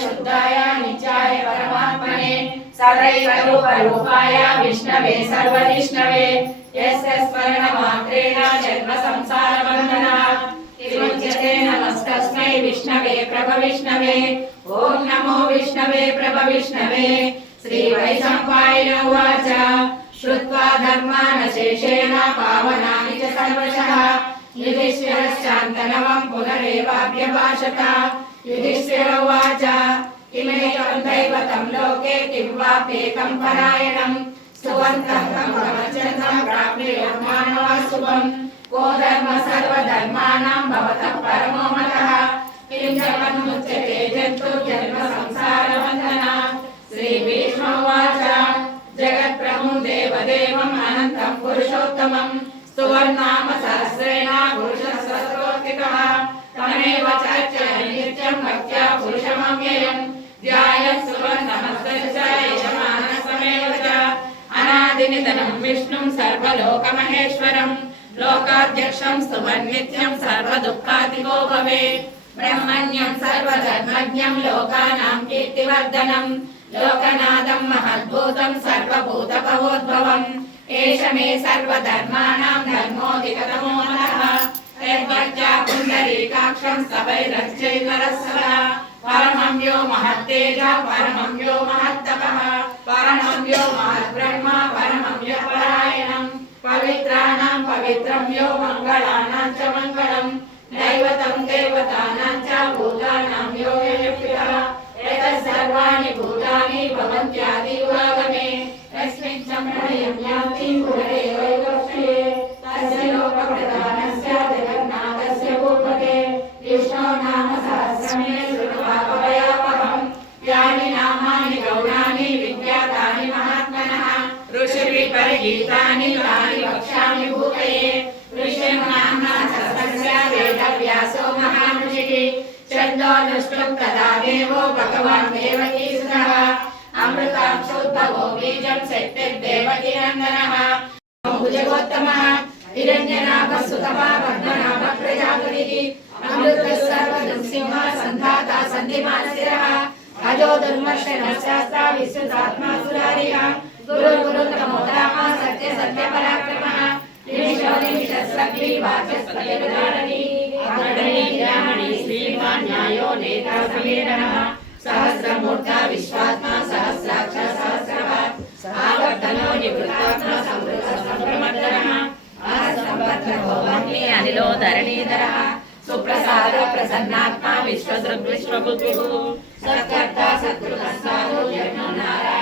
शुद्धाय नित्याय परमात्मने सदैव रूपरूपाय विष्णवे सर्वविष्णवे यस्य स्मरणमात्रेण जन्म संसारबन्धनः विमुच्यते नमस्तस्मै विष्णवे प्रभविष्णवे ॐ नमो विष्णवे प्रभविष्णवे श्रीवैशम्पायन उवाच श्रुत्वा धर्मानशेषेण पावनानि च सर्वशः युधिष्ठिरश्चान्तनवम् पुनरेवाभ्यभाषत युधिष्ठिर उवाच किमेकं दैवतं लोके किं वाप्येकं परायणम् सुवन्तः कमलचन्द्रं प्राप्नुयामानवः शुभम् को धर्म सर्वधर्माणां भवतः परमो मतः किं च मन्मुच्यते जन्तुर्जन्म संसारबन्धना श्रीभीष्मोवाच जगत्प्रभुं देवदेवम् अनन्तं पुरुषोत्तमम् स्तुवन्नाम सहस्रेण నిధనం విష్ణుం సర్వలోకమహేశ్వరం. లోకాధ్యక్షం సుమన్నిత్యం సర్వదుఃఖాతిగో భవేత్ బ్రహ్మణ్యం సర్వధర్మజ్ఞం లోకానాం కీర్తివర్ధనం. లోకనాథం మహద్భూతం సర్వభూత భవోద్భవం ఏష మే సర్వధర్మాణం ధర్మోదిగతమో నరః పరమం యో మహత్తేజ పరమం యో మహత్తపః పరమం యో మహద్బ్రహ్మ पवित्राणां पवित्रं यो मङ्गलानां च मङ्गलम् दैवतं देवतानां च भूतानां यो यः एतत् सर्वाणि भूतानि भवन्त्यादिवागमे यस्मिन् च प्रलयं यान्ति पुनरेवैवक्षये तस्य लोकप्रधानस्य जगन्नाथस्य भूपते। विष्णो नाम सहस्रमे शृण्वापवयापहम् यानि नामानि गौणानि विख्यातानि महात्मनः। ऋषिभिः परिगीतानि तानि नष्टो नष्टं तदा देवो भगवान् देव ईश्वरः अमृतां शोद्भवो बीजं शक्तिर्देव निरञ्जनः भुजगोत्तमः हिरण्यनाभः सुतमा पद्मनाभ प्रजापतिः अमृतः सर्वदं सिंहः सन्धाता सन्धिमानसिरः। अजो दुर्मर्शनः शास्त्रा विश्वदात्मा सुरारिः गुरु गुरु तमोदाम सत्य सत्य पराक्रमः ईश्वरी शस्त्री वाचस्पति विदारणी न्यायो नेता समीरणः सहस्रमूर्ता विश्वात्मा सहस्राक्ष सहस्रवात् आवर्तनो निवृत्तात्मा संवृत संभ्रमर्दनः असम्बद्धो वह्नि अनिलो धरणीधरः सुप्रसाद प्रसन्नात्मा विश्वदृग् विश्वबुद्धिः सत्कर्ता सत्कृतः साधु जनो नारायणो